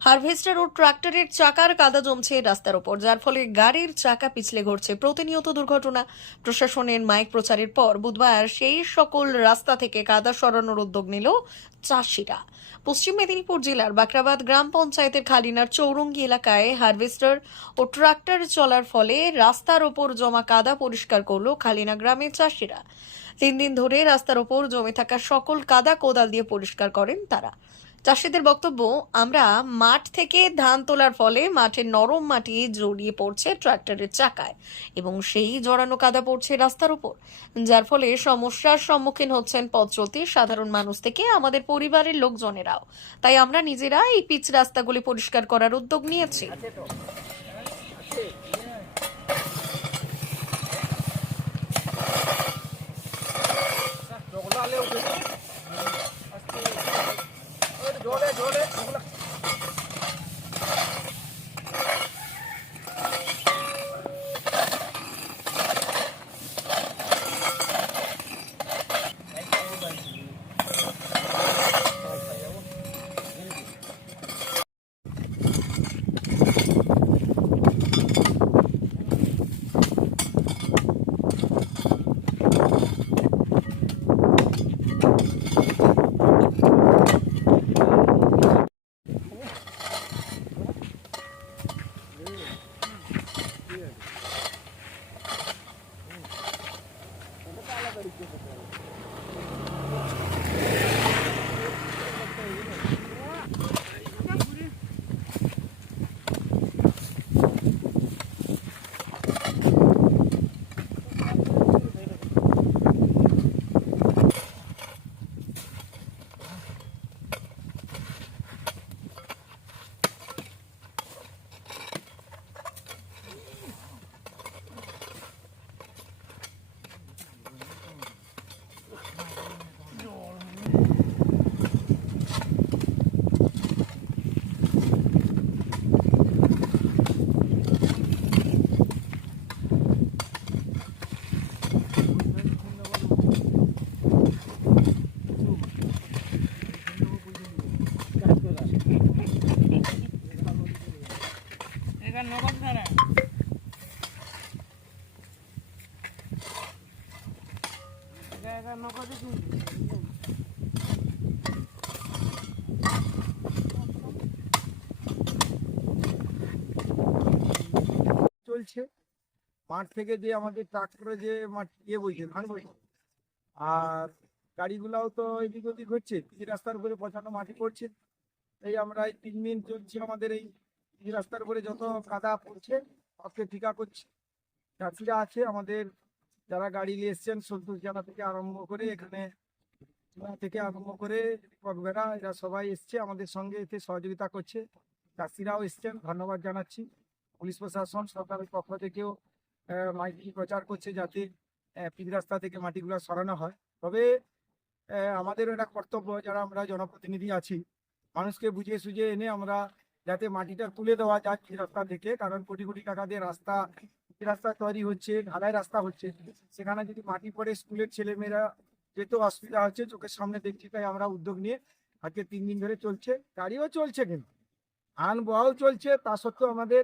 Harvester ও ট্রাক্টরের চাকার কাদা জমছে রাস্তার ওপর, যার ফলে গাড়ির চাকা পিছলে ঘটছে প্রতিনিয়ত দুর্ঘটনা। প্রশাসনের মাইক প্রচারের পর বুধবার সেই সকল রাস্তা থেকে কাদা সরানোর উদ্যোগ নিল চাষিরা। পশ্চিম মেদিনীপুর জেলার বাকরাবাদ গ্রাম পঞ্চায়েতের খালিনার চৌরঙ্গি এলাকায় হারভেস্টার ও ট্রাক্টর চলার ফলে রাস্তার ওপর জমা কাদা পরিষ্কার করল খালিনা গ্রামের চাষিরা। তিন দিন ধরে রাস্তার ওপর জমে থাকা সকল কাদা কোদাল দিয়ে পরিষ্কার করেন তারা। চাষিদের বক্তব্য, আমরা মাঠ থেকে ধান তোলার ফলে মাঠের নরম মাটি জড়িয়ে পড়ছে ট্রাক্টরের চাকায় এবং সেই জড়ানো কাদা পড়ছে রাস্তার উপর, যার ফলে সমস্যার সম্মুখীন হচ্ছেন পথ চলতি সাধারণ মানুষ থেকে আমাদের পরিবারের লোকজনেরাও। তাই আমরা নিজেরা এই পিচ রাস্তাগুলি পরিষ্কার করার উদ্যোগ নিয়েছি। era o povo dela. চলছে। মাঠ থেকে যে আমাদের ট্রাক্টরে যে মাঠ ইয়ে বইছে, ধান বইছে, আর গাড়িগুলাও তো এদিক ওদিক হচ্ছে রাস্তার উপরে পচানো মাটি পড়ছে। এই আমরা এই তিন দিন চলছে আমাদের এই পিচ রাস্তার উপরে যত কাদা পড়ছে সবকে ঠিকা করছে। চাষিরা আছে, আমাদের যারা গাড়ি নিয়ে এসছেন সন্তোষ থেকে আরম্ভ করে এখানে থেকে আরম্ভ করে ককবেড়া এরা সবাই এসছে, আমাদের সঙ্গে এতে সহযোগিতা করছে। চাষিরাও এসছেন, ধন্যবাদ জানাচ্ছি। পুলিশ প্রশাসন সরকারের পক্ষ থেকেও মাইকিং প্রচার করছে যাতে পিচ রাস্তা থেকে মাটিগুলো সরানো হয়। তবে আমাদের এটা কর্তব্য, যারা আমরা জনপ্রতিনিধি আছি, মানুষকে বুঝিয়ে সুঝিয়ে এনে আমরা যাতে মাটিটা তুলে দেওয়া যায় পিচ রাস্তা থেকে, কারণ কোটি কোটি টাকা দিয়ে রাস্তা রাস্তা তৈরি হচ্ছে, ঢালাই রাস্তা হচ্ছে। সেখানে যদি মাটি পড়ে, স্কুলের ছেলেমেয়েরা যেতেও অসুবিধা হচ্ছে, চোখের সামনে দেখছি, তাই আমরা উদ্যোগ নিয়ে আজকে তিন দিন ধরে চলছে। গাড়িও চলছে কিন্তু। আন বহাও চলছে, তা সত্ত্বেও আমাদের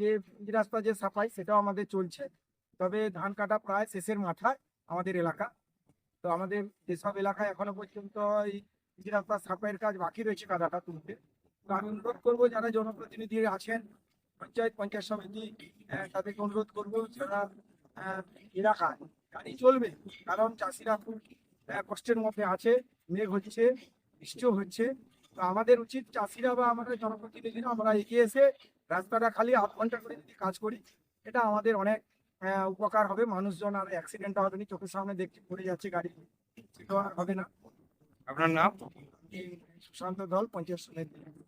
যে রাস্তা যে সাফাই, সেটাও আমাদের চলছে। তবে ধান কাটা প্রায় শেষের মাথায় আমাদের এলাকা। তো আমাদের যেসব এলাকায় এখনও পর্যন্ত এই রাস্তা সাফাইয়ের কাজ বাকি রয়েছে কাদাটা তুলতে। আমি অনুরোধ করব যারা জনপ্রতিনিধি আছেন পঞ্চায়েত পঞ্চায়েত সমিতি তাদেরকে অনুরোধ করব যারা এলাকায় গাড়ি চলবে কারণ চাষিরা খুব কষ্টের মধ্যে আছে মেঘ হচ্ছে বৃষ্টিও হচ্ছে। তো আমাদের উচিত চাষিরা বা আমাদের জনপ্রতিনিধিরা আমরা এগিয়ে এসে রাস্তাটা খালি আধ ঘণ্টা করে যদি কাজ করি এটা আমাদের অনেক উপকার হবে। মানুষজন আর অ্যাক্সিডেন্টটা হবে না চোখের সামনে দেখতে পড়ে যাচ্ছে গাড়ি। সেটা আর হবে না। আপনার নাম? সুশান্ত দল পঞ্চায়েত সদস্য